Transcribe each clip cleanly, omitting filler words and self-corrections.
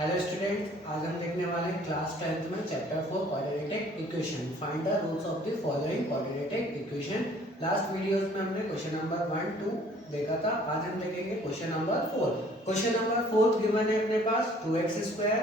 Hello student, आज हम देखने वाले हैं क्लास 10th में chapter 4 quadratic equation. Find the roots of the following quadratic equation. Last videos में हमने क्वेश्चन नंबर 1 2 देखा था। आज हम देखेंगे question number 4। Question number 4 given है अपने पास 2x square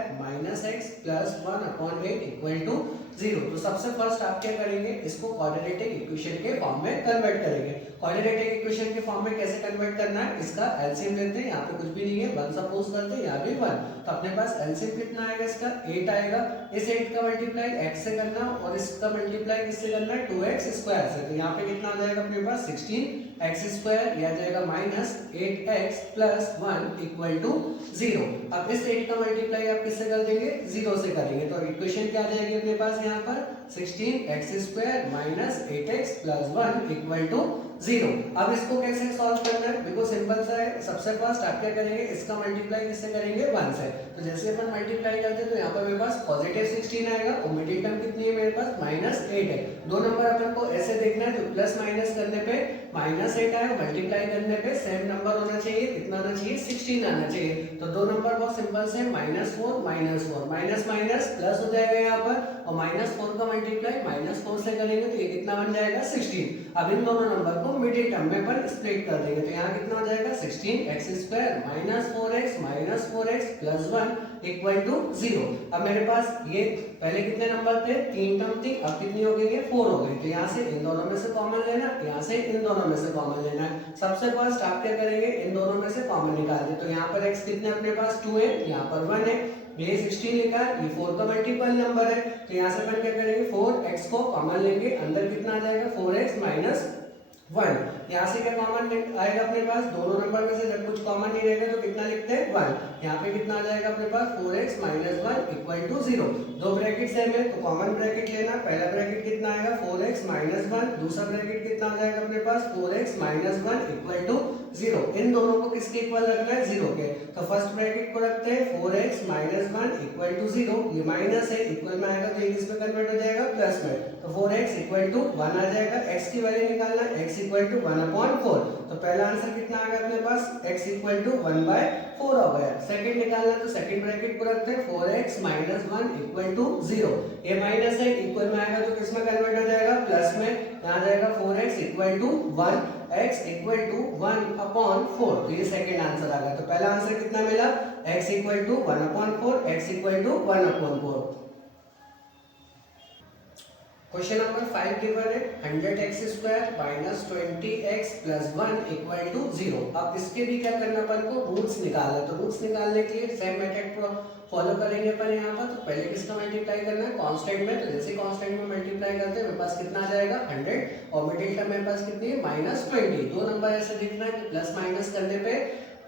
- x plus 1/8 equal to 0। तो सबसे फर्स्ट आप क्या करेंगे, इसको क्वाड्रेटिक इक्वेशन के फॉर्म में कन्वर्ट करेंगे। क्वाड्रेटिक इक्वेशन के फॉर्म में कैसे कन्वर्ट करना है, इसका एलसीएम लेते हैं। यहाँ पे कुछ भी नहीं है, 1 सपोज करते हैं, यहाँ भी 1। तो अपने पास एलसीएम कितना आएगा, इसका 8 आएगा। इस 8 का मल्टीप्लाई x से करना और इसका मल्टीप्लाई किससे करना है, 2x स्क्वायर से। तो यहाँ पे कितना आ जाएगा अपने पास 16x स्क्वायर, या जाएगा -8x प्लस 1 इक्वल टू 0। अब इस 8 का मल्टीप्लाई आप किससे कर देंगे, 0 से करेंगे। तो इक्वेशन क्या आ जाएगी अपने पास यहाँ पर 16x square -8x plus 1 equal to 0। अब इसको कैसे सॉल्व करना है, बिल्कुल सिंपल सा है। सबसे फर्स्ट आप क्या करेंगे, इसका मल्टीप्लाई किससे करेंगे, 1 से। तो जैसे अपन मल्टीप्लाई करते हैं तो यहाँ पर मेरे पास पॉजिटिव 16 आएगा और मिडिल टर्म कितनी है मेरे पास, -8 है। दो नंबर अपन को ऐसे देखना है, तो प्लस माइनस करने पे -8 आए, मल्टीप्लाई करने पे सेम नंबर होना चाहिए। कितना आना चाहिए, 16 आना चाहिए। तो दो नंबर बहुत सिंपल से -4 -4 माइनस माइनस प्लस हो जाएगा यहाँ पर, और -4 का मल्टीप्लाई -4 से करेंगे तो ये कितना बन जाएगा, 16। अब इन दोनों नंबर को मिडिल टर्म में पर स्प्लिट कर देंगे तो यहाँ कितना हो जाएगा, 16x square -4x plus 1 equal to 0। अब मेरे पास ये पहले कितने नंबर थे, 3 टर्म थी, अब कितनी हो गई है, 4 हो गई। तो यहाँ से इन दोनों में से कॉमन लेना, यहाँ से इन दोनों में से कॉमन लेना है। सबसे फर्स्ट आप क्या करेंगे, इन दोनों में से कॉमन निकाल दे। तो यहाँ पर x कितने अपने पास 2 है, यहाँ पर 1 है, ये 16 लिखा है, ये 4 का मल्टीपल नंबर है। तो यहाँ से अपन क्या करेंगे, 4x को कॉमन लेंगे, अंदर कितना आ जाएगा, 4x माइनस 1। यहाँ से क्या कॉमन आएगा अपने पास, दोनों नंबर में से जब कुछ कॉमन नहीं रहेगा तो कितना लिखते हैं, 1। यहाँ पे कितना आ जाएगा अपने पास, 4x माइनस 1 इक्वल टू 0। दो ब्रैकेट सेम है तो कॉमन ब्रैकेट लेना। पहला ब्रैकेट कितना आएगा, 4x माइनस 1, दूसरा ब्रैकेट कितना आ जाएगा अपने पास, 4x माइनस 1 इक्वल टू 0। इन दोनों को किसके इक्वल रखना है, 0 के। तो फर्स्ट ब्रैकेट को रखते हैं 4x माइनस 1 इक्वल टू 0। ये माइनस है, इक्वल में आएगा तो ये किस में कन्वर्ट हो जाएगा, प्लस में। तो 4x इक्वल टू 1 आ जाएगा। x की वैल्यू निकालना है, x इक्वल टू 1/4। तो पहला आंसर कितना आ गया अपने पास, x इक्वल टू 1/4 हो गया। सेकंड निकालना है तो सेकंड ब्रैकेट को रखते हैं 4x माइनस 1 इक्वल टू 0। ये माइनस है, इक्वल में आएगा तो किस में कन्वर्ट हो जाएगा, प्लस में। यहाँ जाएगा 4x equal to 1, x equal to 1/4। तो ये सेकंड आंसर आ गया। तो पहला आंसर कितना मिला, x equal to 1/4, x equal to 1/4। Question number 5 given है 100x square minus 20x plus 1 equal to 0। अब इसके भी क्या करना अपन को, रूट्स निकालना। तो रूट्स निकालने के लिए सेम मेथड फॉलो करेंगे अपन यहाँ पर। तो पहले किसका मल्टीप्लाई करना है, कांस्टेंट में। तो जैसे कांस्टेंट में मल्टीप्लाई करते हैं मेरे पास कितना आ जाएगा, 100, और मिडिल टर्म मेरे पास कितनी है, -20। दो नंबर ऐसे दिखना है कि प्लस माइनस करने पे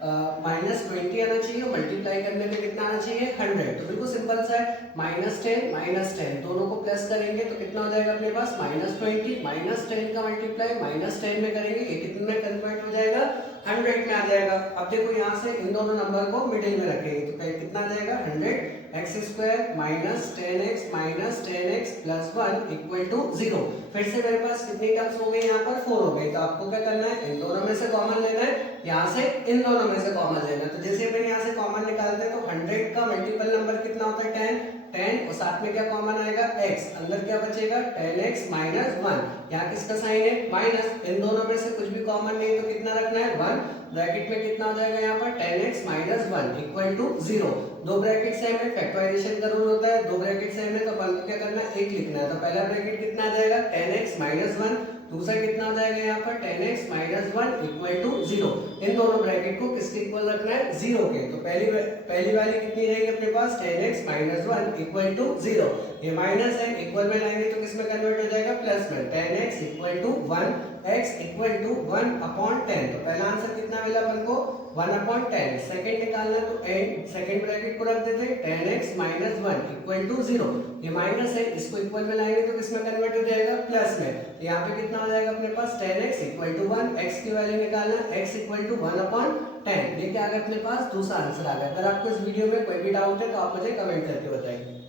-20 आना चाहिए, मल्टीप्लाई करने पे कितना आना चाहिए, 100। तो बिल्कुल सिंपल सा है, -10 दोनों को प्लस करेंगे तो कितना हो जाएगा अपने पास, -20 -10 का मल्टीप्लाई -10 में करेंगे, ये कितने में कन्वर्ट हो जाएगा, 100 में आ जाएगा। अब देखो यहाँ से इन दोनों नंबर को मिडिल में रखेंगे तो कितना आ जाएगा, 100x square -10x plus 1 equal to 0। फिर से मेरे पास कितनी टर्म्स हो गई, यहाँ पर 4 हो गई। तो आपको क्या करना है, इन दोनों में से कॉमन लेना है, यहाँ से इन दोनों में से कॉमन लेना है। तो जैसे अपन यहाँ से कॉमन निकालते हैं तो 100 का मल्टीपल नंबर कितना होता है, 10 और साथ में क्या कॉमन आएगा, x। अंदर क्या बचेगा, 10x माइनस 1। यहाँ किसका साइन है, माइनस। इन दोनों में से कुछ भी कॉमन नहीं तो कितना रखना है, 1। ब्रैकेट में कितना हो जाएगा यहाँ पर, 10x माइनस 1 इक्वल टू 0। दो ब्रैकेट सेम है, फैक्टराइजेशन का रूल होता है, दो ब्रैकेट सेम है तो अपन को क्या करना है, एक लिखना है। तो पहला ब्रैकेट कितना आ जाएगा, 10x माइनस 1, दूसरा कितना आ जाएगा यहाँ पर, 10x माइनस 1 इक्वल टू 0। इन दोनों ब्रैकेट को किसके इक्वल रखना है, 0 के। तो पहली वाली कितनी रहेगी अपने पास, 10x माइनस 1 इक्वल टू 0। ये माइनस है, इक्वल में लाएंगे तो किसमें कन्वर्ट हो जाएगा, प्लस में। 10x equal to 1, x equal to 1/10। तो पहला आंसर कितना मिला अपन को, 1/10। सेकंड निकालना तो सेकंड ब्रैकेट को रख देते हैं, 10x माइनस 1 इक्वल टू 0। ये माइनस है, इसको इक्वल में लाएंगे तो किसमें कन्वर्ट हो जाएगा, प्लस में। तो यहाँ पे कितना आ जाएगा अपने पास, 10x इक्वल टू 1, x की वैल्यू निकालना, x इक्वल टू 1/10। ये क्या आ गया अपने पास, दूसरा आंसर आ गया। अगर आपको इस वीडियो में कोई भी डाउट है तो आप मुझे कमेंट करके बताइए।